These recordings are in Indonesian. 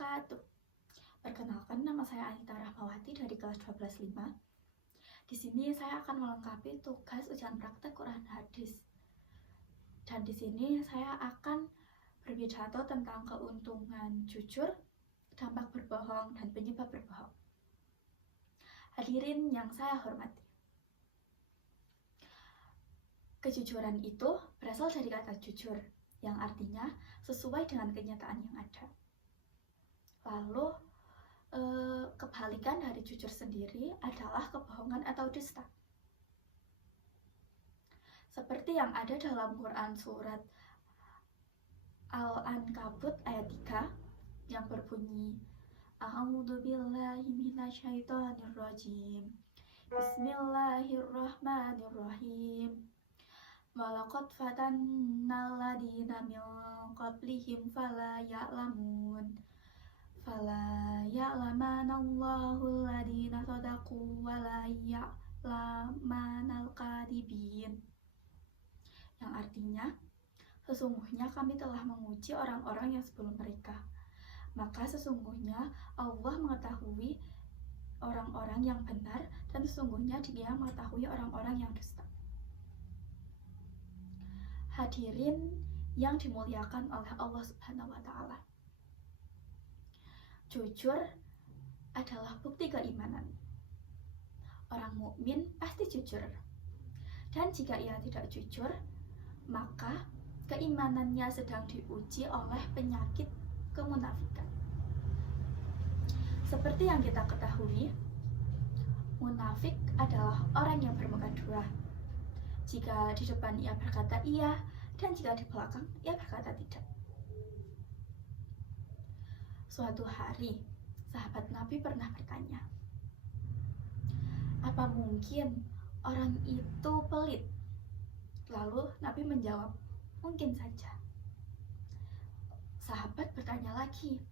wabarakatuh. Perkenalkan, nama saya Anita Rahmawati dari kelas 12.5. Di sini saya akan melengkapi tugas ujian praktek Quran Hadis. Dan di sini saya akan berpidato tentang keuntungan jujur, dampak berbohong, dan penyebab berbohong. Hadirin yang saya hormati. Kejujuran itu berasal dari kata jujur, yang artinya sesuai dengan kenyataan yang ada. Lalu, kebalikan dari jujur sendiri adalah kebohongan atau dusta. Seperti yang ada dalam Quran surat Al-Ankabut ayat 3 yang berbunyi, A'udzu billahi minasyaitonir rajim. Bismillahirrahmanirrahim. Walaqad fatannal ladina min qablihim fala ya'lamanallahu alladina shadaqu wa la ya'lamanal kadhibin. Yang artinya, sesungguhnya kami telah menguji orang-orang yang sebelum mereka. Maka sesungguhnya Allah mengetahui orang-orang yang benar, dan sesungguhnya Dia mengetahui orang-orang yang dusta. Hadirin yang dimuliakan oleh Allah Subhanahu wa Ta'ala, jujur adalah bukti keimanan. Orang mukmin pasti jujur, dan jika ia tidak jujur, maka keimanannya sedang diuji oleh penyakit kemunafikan. Seperti yang kita ketahui, munafik adalah orang yang bermuka dua. Jika di depan ia berkata iya, dan jika di belakang ia berkata tidak. Suatu hari, sahabat Nabi pernah bertanya, apa mungkin orang itu pelit? Lalu Nabi menjawab, mungkin saja. Sahabat bertanya lagi,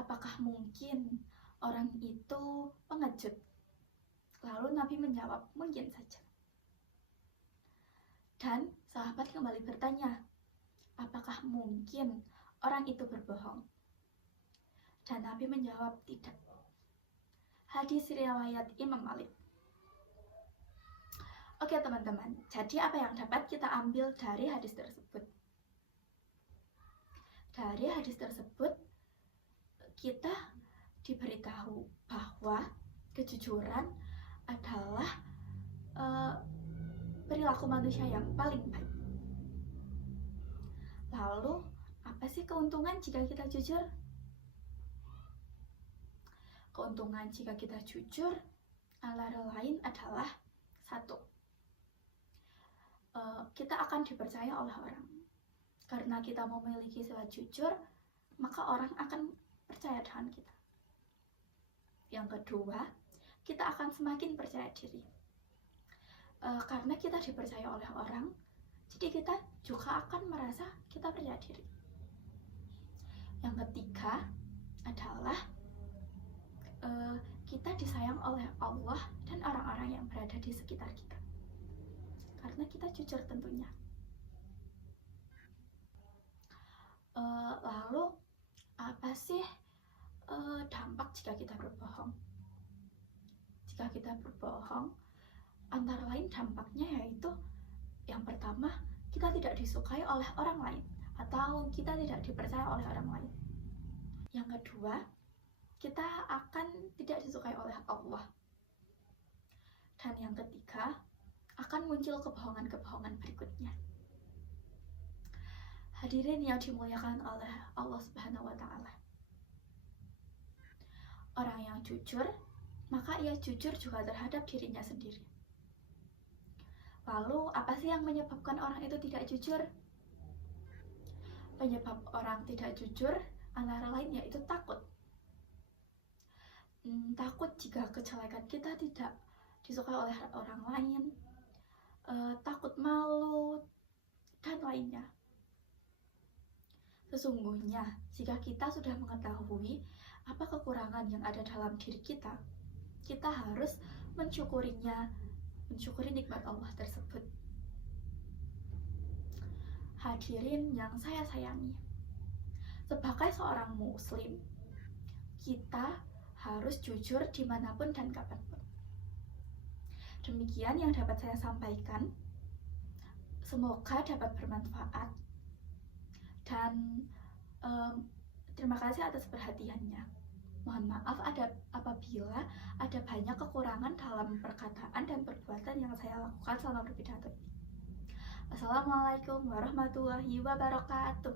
apakah mungkin orang itu pengecut? Lalu Nabi menjawab, mungkin saja. Dan sahabat kembali bertanya, apakah mungkin orang itu berbohong? Dan Nabi menjawab, tidak. Hadis riwayat Imam Malik. Oke teman-teman, jadi apa yang dapat kita ambil dari hadis tersebut? Dari hadis tersebut, kita diberitahu bahwa kejujuran adalah perilaku manusia yang paling baik. Lalu, apa sih keuntungan jika kita jujur? Keuntungan jika kita jujur antara lain adalah satu, kita akan dipercaya oleh orang. Karena kita memiliki sifat jujur, maka orang akan percaya dengan kita. Yang kedua, kita akan semakin percaya diri. Karena kita dipercaya oleh orang, jadi kita juga akan merasa kita percaya diri. Yang ketiga adalah kita disayang oleh Allah dan orang-orang yang berada di sekitar kita, karena kita jujur tentunya. Lalu apa sih dampak jika kita berbohong? Jika kita berbohong, antara lain dampaknya yaitu yang pertama, kita tidak disukai oleh orang lain atau kita tidak dipercaya oleh orang lain. Yang kedua, kita akan tidak disukai oleh Allah. Dan yang ketiga, akan muncul kebohongan-kebohongan berikutnya. Hadirin yang dimuliakan oleh Allah Subhanahu wa Ta'ala, orang yang jujur, maka ia jujur juga terhadap dirinya sendiri. Lalu, apa sih yang menyebabkan orang itu tidak jujur? Penyebab orang tidak jujur antara lain yaitu takut. Takut jika kejelekan kita tidak disukai oleh orang lain, takut malu, dan lainnya. Sesungguhnya, jika kita sudah mengetahui apa kekurangan yang ada dalam diri kita, kita harus mensyukurinya, mensyukuri nikmat Allah tersebut. Hadirin yang saya sayangi, sebagai seorang muslim, kita harus jujur dimanapun dan kapanpun. Demikian yang dapat saya sampaikan. Semoga dapat bermanfaat. Dan terima kasih atas perhatiannya. Mohon maaf apabila ada banyak kekurangan dalam perkataan dan perbuatan yang saya lakukan selama berpidato. Assalamualaikum warahmatullahi wabarakatuh.